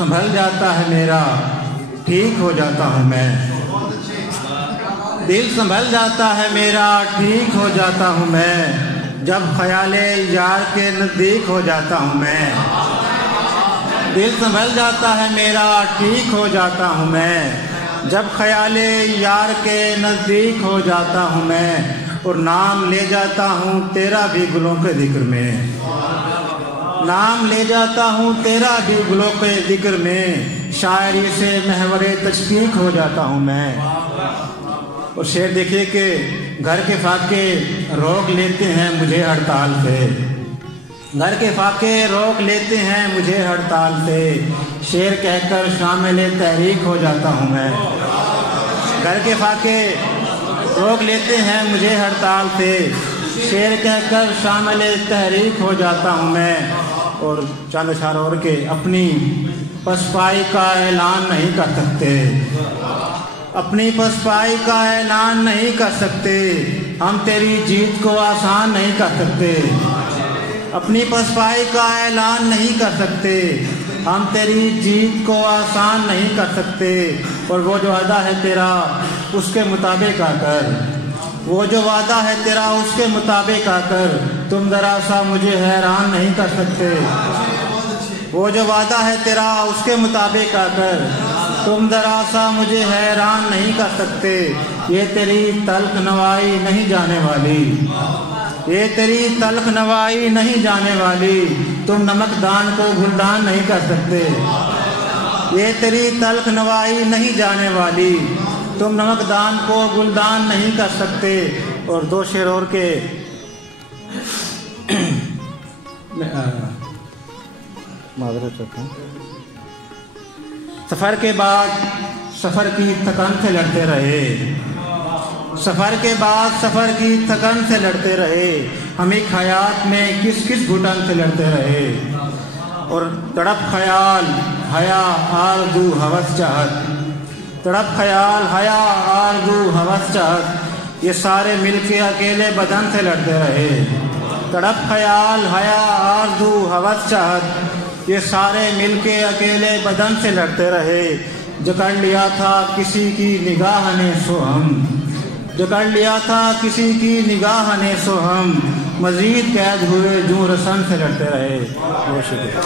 संभल जाता है मेरा, ठीक हो जाता हूँ मैं। दिल संभल जाता है मेरा, ठीक हो जाता हूँ मैं, जब ख्याले यार के नज़दीक हो जाता हूँ मैं। दिल संभल जाता है मेरा, ठीक हो जाता हूँ मैं, जब ख्याले यार के नज़दीक हो जाता हूँ मैं। और नाम ले जाता हूँ तेरा भी गुलों के जिक्र में, नाम ले जाता हूँ तेरा भी गुलों के जिक्र में, शायरी से महवरे तशकीक हो जाता हूँ मैं। और शेर देखिए कि घर के फाके रोक लेते हैं मुझे हड़ताल से, घर के फाके रोक लेते हैं मुझे हड़ताल से, शेर कहकर शामिल तहरीक हो जाता हूँ मैं। घर के फाके रोक लेते हैं मुझे हड़ताल से, शेर कहकर शामिल तहरीक हो जाता हूँ मैं। और चंद अशआर और के अपनी पसपाई का ऐलान नहीं कर सकते, अपनी पसपाई का ऐलान नहीं कर सकते, हम तेरी जीत को आसान नहीं कर सकते। अपनी पसपाई का ऐलान नहीं कर सकते, हम तेरी जीत को आसान नहीं कर सकते। और वो जो वादा है तेरा उसके मुताबिक आकर, वो जो वादा है तेरा उसके मुताबिक आकर, तुम ज़रा सा मुझे हैरान नहीं कर सकते। वो जो वादा है तेरा उसके मुताबिक आकर, तुम ज़रा सा मुझे हैरान नहीं कर सकते। ये तेरी तल्ख नवाई नहीं जाने वाली, ये तेरी तल्ख नवाई नहीं जाने वाली, तुम नमकदान को गुलदान नहीं कर सकते। ये तेरी तल्ख नवाई नहीं जाने वाली, तुम नमकदान को गुलदान नहीं कर सकते। और दो शेर और के माजरत चाहता हूँ। सफ़र के बाद सफ़र की थकान से लड़ते रहे, सफ़र के बाद सफ़र की थकान से लड़ते रहे, हम एक हयात में किस किस घुटन से लड़ते रहे। और तड़प ख्याल हया आरज़ू हवस चाहत, तड़प ख्याल हया आरज़ू हवस चाहत, ये सारे मिलके अकेले बदन से लड़ते रहे। तड़प ख्याल हया आरज़ू हवस चाहत, ये सारे मिलके अकेले बदन से लड़ते रहे। जकड़ लिया था किसी की निगाह ने सो हम, जकड़ लिया था किसी की निगाह ने सो हम, मज़ीद कैद हुए जूं रसन से लड़ते रहे। बहुत शुक्रिया।